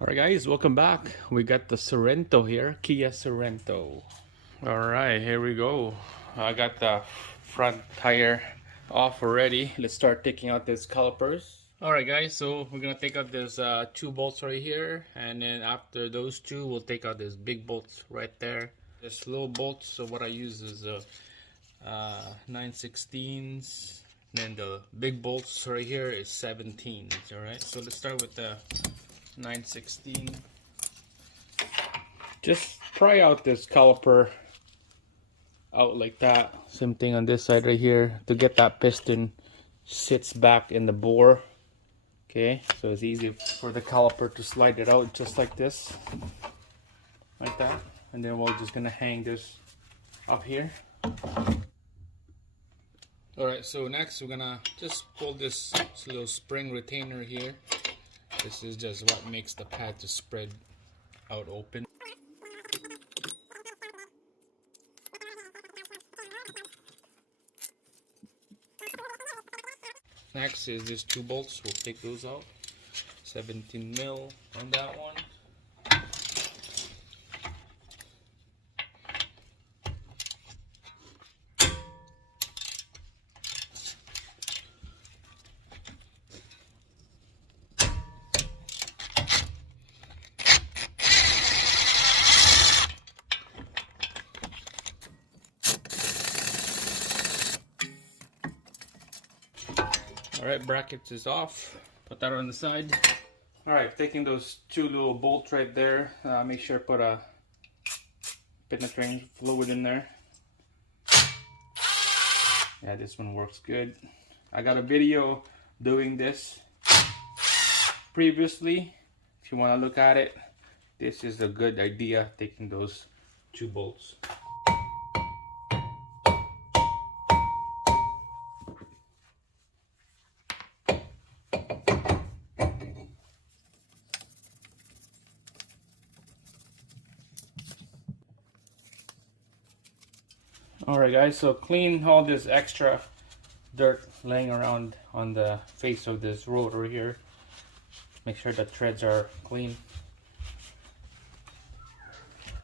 Alright guys, welcome back. We got the Sorrento here, Kia Sorrento. Alright, here we go. I got the front tire off already. Let's start taking out these calipers. Alright guys, so we're gonna take out this two bolts right here, and then after those two we'll take out this big bolts right there. This little bolts, so what I use is 9/16s. Then the big bolts right here is 17s. Alright, so let's start with the 9/16. Just pry out this caliper out like that. Same thing on this side right here to get that piston sits back in the bore. Okay, so it's easy for the caliper to slide it out just like this, like that. And then we're just gonna hang this up here. Alright, so next we're gonna just pull this little spring retainer here. This is just what makes the pad to spread out open. Next is these two bolts. We'll take those out. 17 mil on that one. Alright, brackets is off. Put that on the side. Alright, taking those two little bolts right there. Make sure to put a penetrating fluid in there. Yeah, this one works good. I got a video doing this previously. If you want to look at it, this is a good idea, taking those two bolts. Alright guys, so clean all this extra dirt laying around on the face of this rotor here. Make sure the treads are clean.